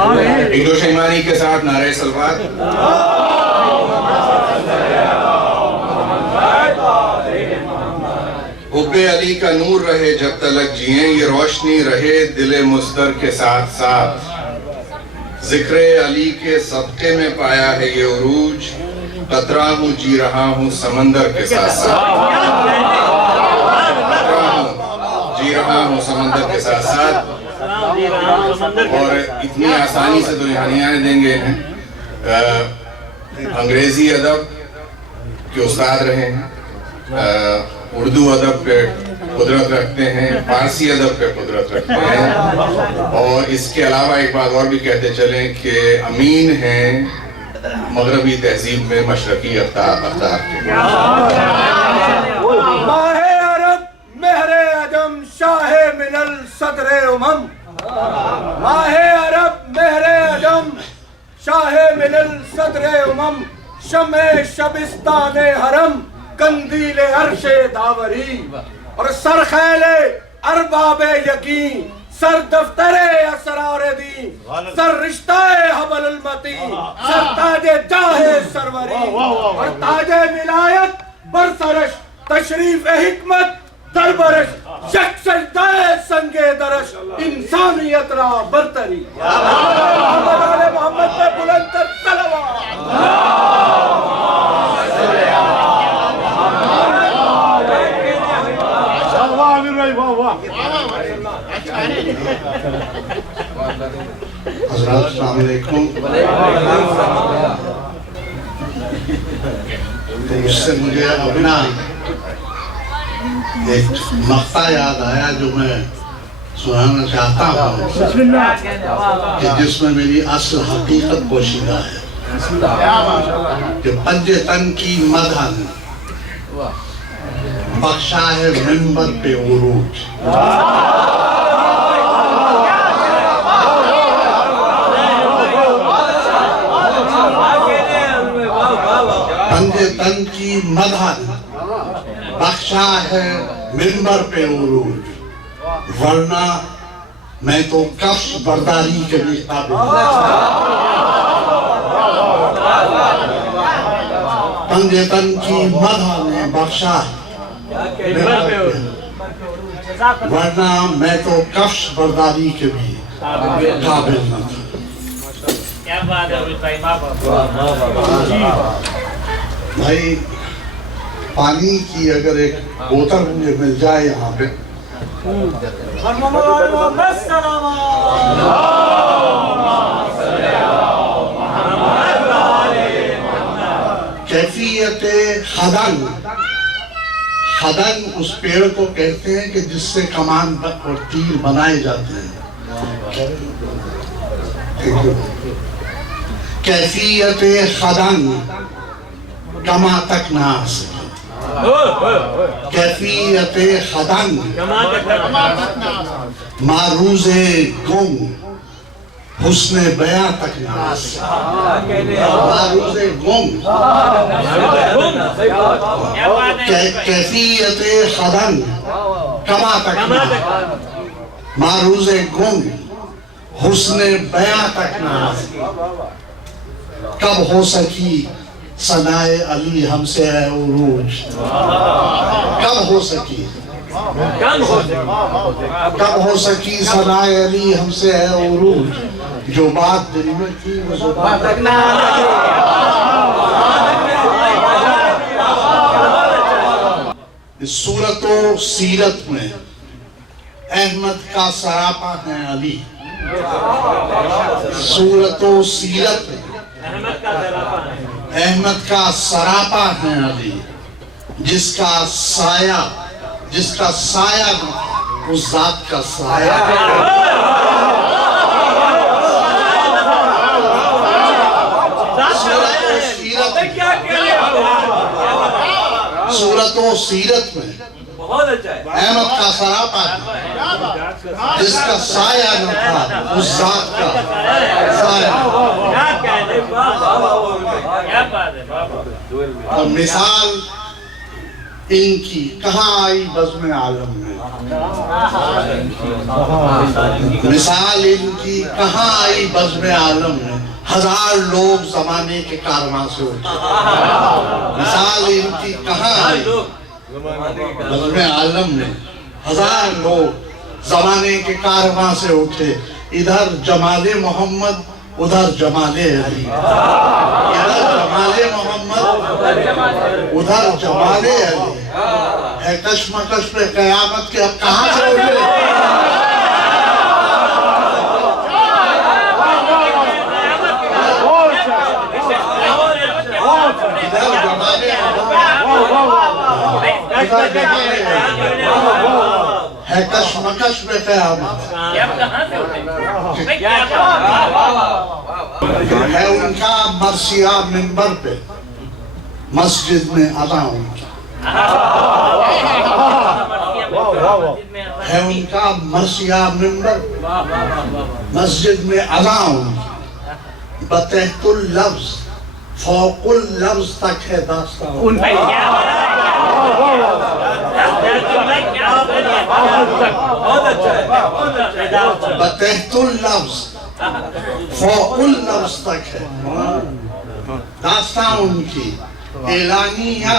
ایک دو شیمانی کے ساتھ نعرہ صلوات. حب علی کا نور رہے جب تلک جئیں، یہ روشنی رہے دل مصدر کے ساتھ ساتھ. ذکر علی کے صدقے میں پایا ہے یہ عروج، قطرہ ہوں جی رہا ہوں سمندر کے ساتھ ساتھ. جی رہا ہوں سمندر کے ساتھ ساتھ. اور اتنی آسانی سے تو یہاں دیں گے ہیں. انگریزی ادب کے استاد رہے ہیں، اردو ادب پہ قدرت رکھتے ہیں، فارسی ادب پہ قدرت رکھتے ہیں، اور اس کے علاوہ ایک بات اور بھی کہتے چلیں کہ امین ہیں مغربی تہذیب میں مشرقی اقدار کے. ماہ عرب مہر عجم شاہ ملل صدر امم. ماہ عرب مہر عجم شاہ ملل صدر امم. شمع شبستان حرم قندیل عرش داوری. اور سرخیل ارباب یقین، سر دفتر اسرار دین، سر رشتہ حبل المتین، سر تاج جاہ سروری. اور تاج ولایت برسرش، تشریف حکمت در برش، یک سجدہ سنگ درش، انسانیت را برتری. محمد آل محمد پہ بلند تر صلوات. حضرات السلام علیکم. اس سے مجھے اپنا ایک مقطع یاد آیا جو میں سنانا چاہتا ہوں کہ جس میں میری اصل حقیقت پوشیدہ ہے کہ پنج تن کی مدح نے بخشا ہے منبر پہ عروج. پنج تن کی مدح نے بخشا ہے منبر پہ عروج، ورنہ میں تو کفش برداری کے بھی قابل. پنج تن کی مدح نے بخشا ہے ورنہ میں تو کفش برداری کے بھی قابل نہ تھا. بھائی پانی کی اگر ایک بوتل مجھے مل جائے یہاں پہ، کیفیت خدن. خدن اس پیڑ کو کہتے ہیں کہ جس سے کمان اور تیر بنائے جاتے ہیں. کیفیت خدن کما تک نہ آ سکے. کیفیت خدن معروض گم حسن بیاں تک نہ آ سکے. معروض گم کیفیت خدن کما تک نہ آ سکے. معروض گم حسن بیاں تک نہ آ سکے. کب ہو سکی ثنائے علی ہم سے ہے عروج. کب ہو سکی، کب ہو سکی ثنائے علی ہم سے ہے عروج. جو بات دل میں تھی وہ زبان تک نہ آئی. اس صورت و سیرت میں احمد کا سراپا ہے علی. صورت و سیرت میں احمد کا سراپا ہے علی. جس کا سایہ اس ذات کا سایہ. صورت و سیرت میں احمد کا سراپا ہے، جس کا سایہ نہ تھا اس ذات کا سایہ. اور مثال ان کی کہاں آئی بزم عالم میں، مثال ان کی کہاں آئی بزم عالم میں، ہزار لوگ زمانے کے کارواں سے اٹھے، مثال ان کی کہاں آئی بزم عالم میں، ہزار لوگ زمانے کے کارواں سے اٹھے، ادھر جمال محمد ادھر جمال علی، ادھر جمال محمد ادھر جمال علی، ہے کشمکش پہ قیامت کے اب کہاں سے اٹھے؟ ہے کشمکش پہ قیامت، ہے ان کا مرثیہ منبر پہ، مسجد میں اذان ان کی، ہے ان کا مرثیہ منبر پہ، مسجد میں اذان ان کی، بتحت اللفظ فوق اللفظ تک ہے داستان، بتحت اللفظ فوق اللفظ تک ہے داستان ان کی، اعلانیہ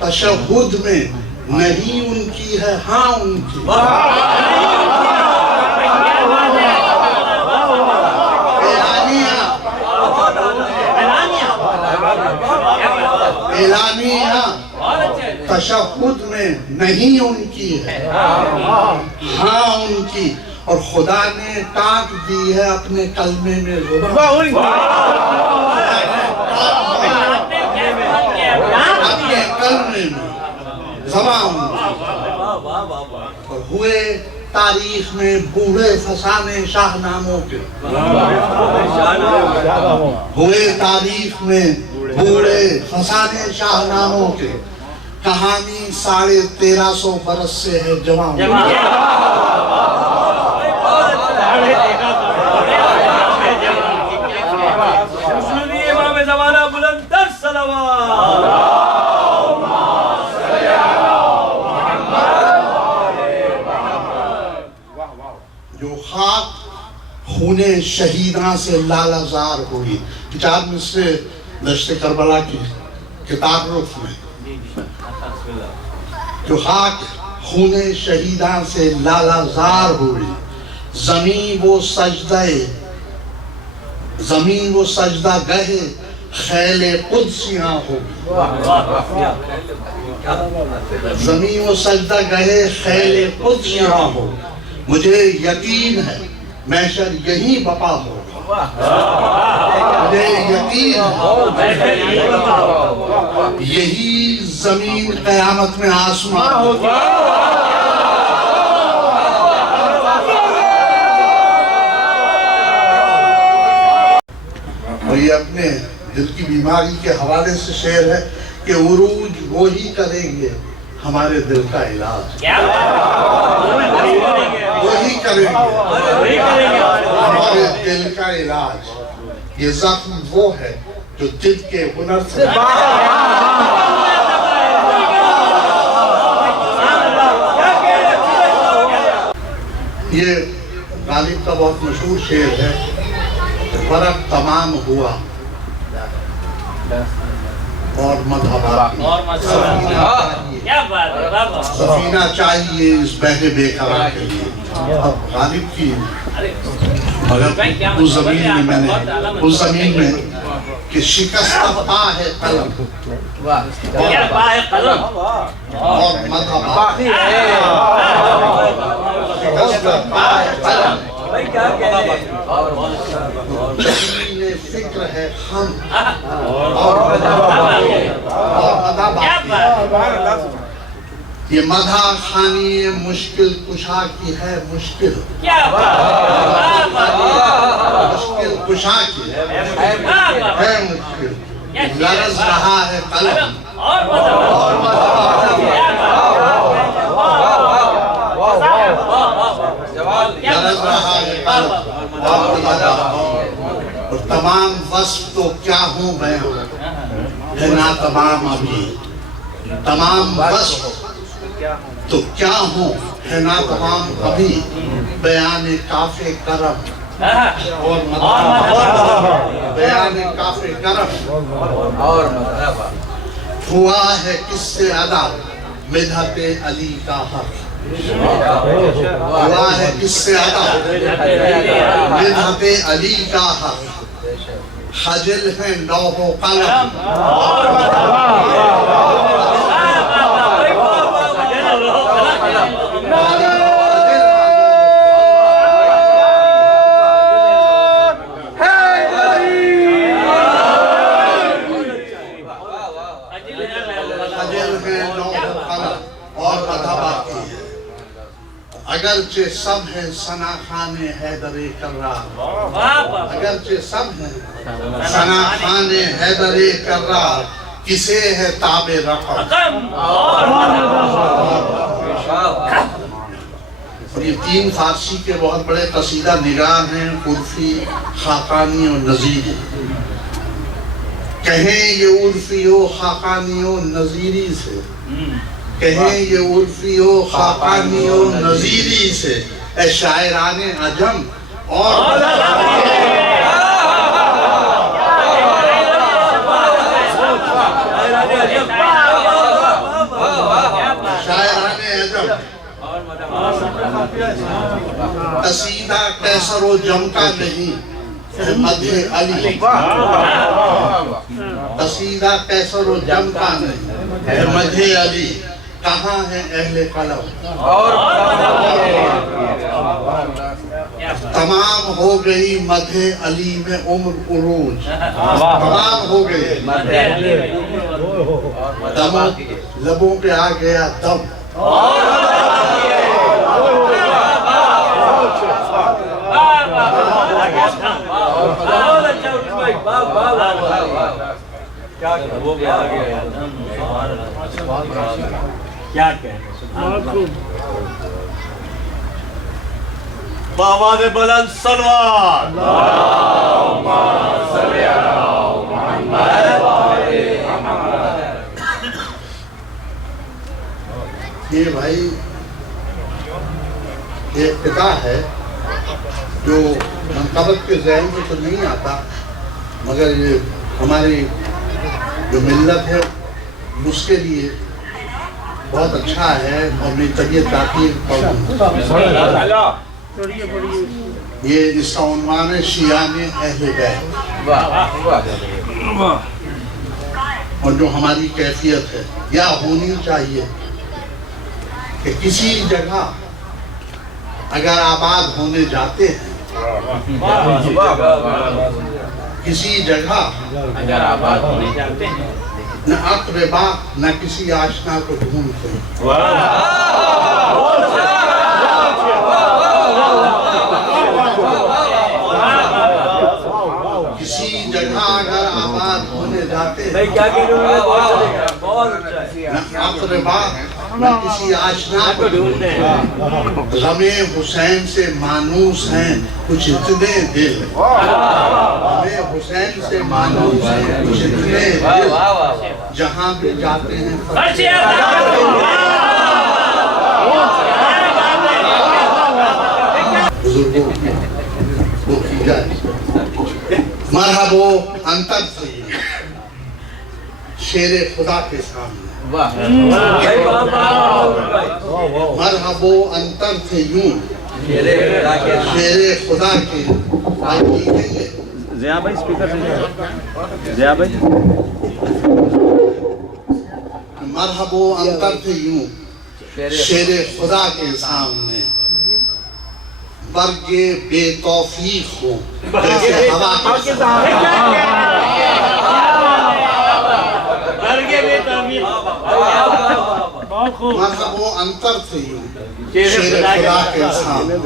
تشہد میں نہیں ان کی ہے ہاں ان کی، اعلانیہ تشہد میں نہیں ان کی ہے ہاں ان کی، اور خدا نے ٹانک دی ہے اپنے کلمے میں زبان، اپنے کلمے میں زبان، اور ہوئے تاریخ میں بوڑھے فسانے شاہ ناموں کے، ہوئے تاریخ میں بوڑھے فسانے شاہ ناموں کے، کہانی 1350 برس سے ہے جوان، امام زمانہ بلند در صلوات، جو خاک خون شہیداں سے لالہ زار ہوئی، چار مصرے دشت کربلا کی کتاب رخ میں، جو خاک خون شہیداں سے لالہ زار ہوئی، زمین وہ سجدہ گہے خیل قدسیاں ہوگی، زمین وہ سجدہ گہے خیل قدسیاں ہوگی، مجھے یقین ہے محشر یہی بپا ہوگا، مجھے یقین ہے یہی زمین قیامت میں آسمان ہوگی، اور یہ اپنے دل کی بیماری کے حوالے سے شعر ہے کہ عروج وہی کریں گے ہمارے دل کا علاج، وہی کریں گے ہمارے دل کا علاج، یہ زخم وہ ہے جو دل کے ہنر سے یہ غالب کا بہت مشہور شعر ہے، فرق تمام ہوا اور مذہب سفینہ چاہیے اس بحر بے قرار کے لیے، اب غالب کی مگر اس زمین میں کہ شکست پا ہے قلم اور مذہب شکست پا ہے قلم جمیل فکر ہے خم اور ادب، یہ مدح خانی مشکل کشا کی ہے مشکل، مشکل کشا کی ہے مشکل، لرز رہا ہے قلم اور لرز رہا ہے قلم اور تمام وصف تو کیا ہوں بیان ہے نا تمام ابھی، تمام وصف تو کیا ہوں ہے نا تمام ابھی بیان کافِ کرم اور بیان کافِ کرم ہوا ہے کس سے ادا مدحت علی کا حق ہوا ہے کس سے ادا مدحت علی کا حق خجل ہے لوح و قلم اگرچہ سب ہیں ثنا خان حیدر کرار اگرچہ سب ہیں ثنا خان حیدر کرار کسے ہے تاب رقم یہ تین فارسی کے بہت بڑے قصیدہ نگار ہیں عرفی خاقانی اور نظیری کہیں یہ عرفی و خاقانی و نظیری سے کہیں یہ عرفی و خاقانی و نظیری سے اے شاعران عجم اور شاعران عجم قصیدہ کیسر و جم کا نہیں ہے مدح علی قصیدہ کیسر و جم کا نہیں ہے مدح علی کہاں ہے اہل قلم تمام ہو گئی مدح علی میں عمر عروج تمام ہو گئی دموں لبوں پہ آ گیا دم بآواز بلند صلوات یہ بھائی ایک قطعہ ہے جو منقبت کے ذہن میں تو نہیں آتا مگر یہ ہماری جو ملت ہے اس کے لیے بہت اچھا ہے اور میری طبیعت چاہتی ہے یہ اس کا عنوان ہے شیعان اہل بیت اور جو ہماری کیفیت ہے یا ہونی چاہیے کہ کسی جگہ اگر آباد ہونے جاتے ہیں کسی جگہ اگر آباد ہونے جاتے ہیں نہ اقربا نہ کسی آشنا کو ڈھونڈتے ہیں کسی جگہ اگر آباد ہونے جاتے ہیں نہ اقربا نہ کسی آشنا کو ڈھونڈتے ہیں غم حسین سے مانوس ہیں کچھ اتنے دل غم حسین سے مانوس ہیں کچھ اتنے دل جہاں بھی جاتے ہیں بزرگوں وہ کی جائے مرحبا انتر سے شیر خدا کے سامنے مرحبا انتر سے یوں شیر خدا کے ضیاء بھائی اسپیکر سے ضیاء بھائی مرحبا انتر سے یوں شیر خدا کے سامنے برگ بے توفیق ہو جیسے ہوا کے سامنے مرحبا انتر سے یوں شیر خدا کے سامنے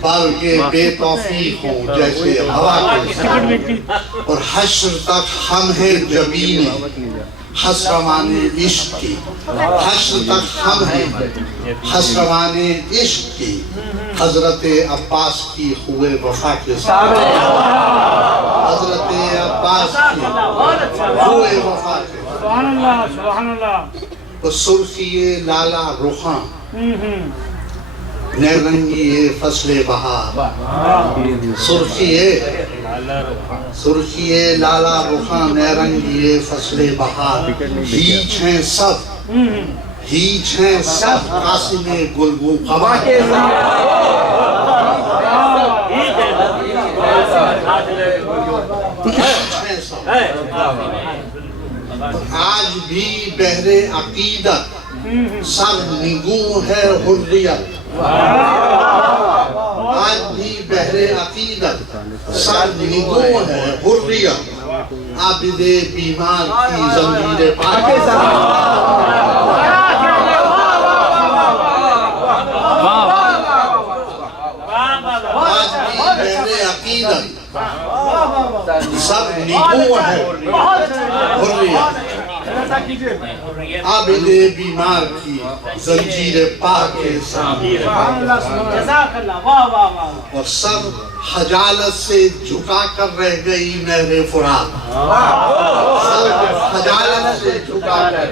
برگ بے توفیق ہو جیسے ہوا کے سامنے اور حشر تک ہم ہیں جبین حسرمان عشق کی حشر تک ہم ہیں حسرمان عشق کی حضرت عباس کی خوئے وفا کے سامنے حضرت عباس کی خوئے وفا کے سبحان اللہ سبحان اللہ تو سرخی لالا رخاں نیرنگی فصل بہار، سرخی لالا رخاں نیرنگی فصل بہار، ہیچ ہیں سب، ہیچ ہیں سب قاسم گلگو قبا کے آج بھی بحر عقیدت سر نگوں ہے حریت، آج بھی بحر عقیدت سر نگوں ہے حریت، عابد بیمار کی زنجیر پاکستان، آج بھی بحر عقیدت سب نگوں ہے حریت، عابد بیمار کی زنجیر پاکستان، اور سب خجالت سے جھکا کر رہ گئی نہر فرات، سب خجالت سے جھکا کر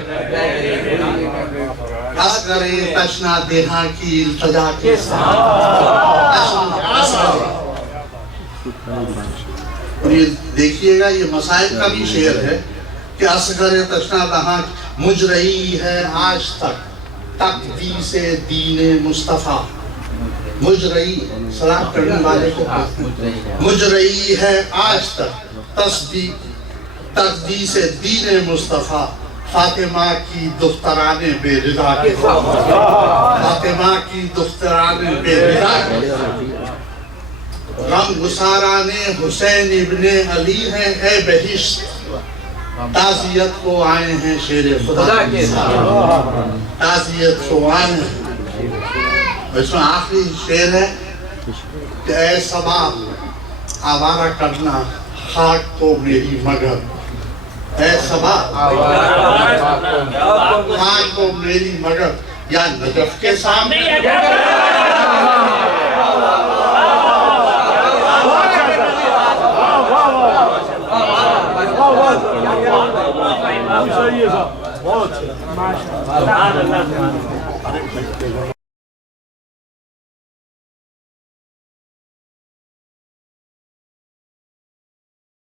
اصغر تشنا دہاں کی التجا کے ساتھ۔ اور یہ دیکھیے گا، یہ مصائب کا بھی شعر ہے کہ اصغر تشنا دہاں مجھ رہی ہے آج تک تقدیس دین مصطفیٰ، مجھ رہی سلام کرنے والے کو مجھ رہی ہے آج تک تقدیس دین مصطفیٰ، فاطمہ کی دختران بے رضا کے فاطمہ کی دختران بے رضا کے غم گساران حسین ابن علی ہیں اے بہشت، تعزیت کو آئے ہیں شیر خدا کے ساتھ، تعزیت کو آئے ہیں۔ اس میں آخری شعر ہے کہ اے صبا آوارہ کرنا خاک کو میری مگر، اے صبا خاک کو میری مگر، یا نجف کے سامنے بہت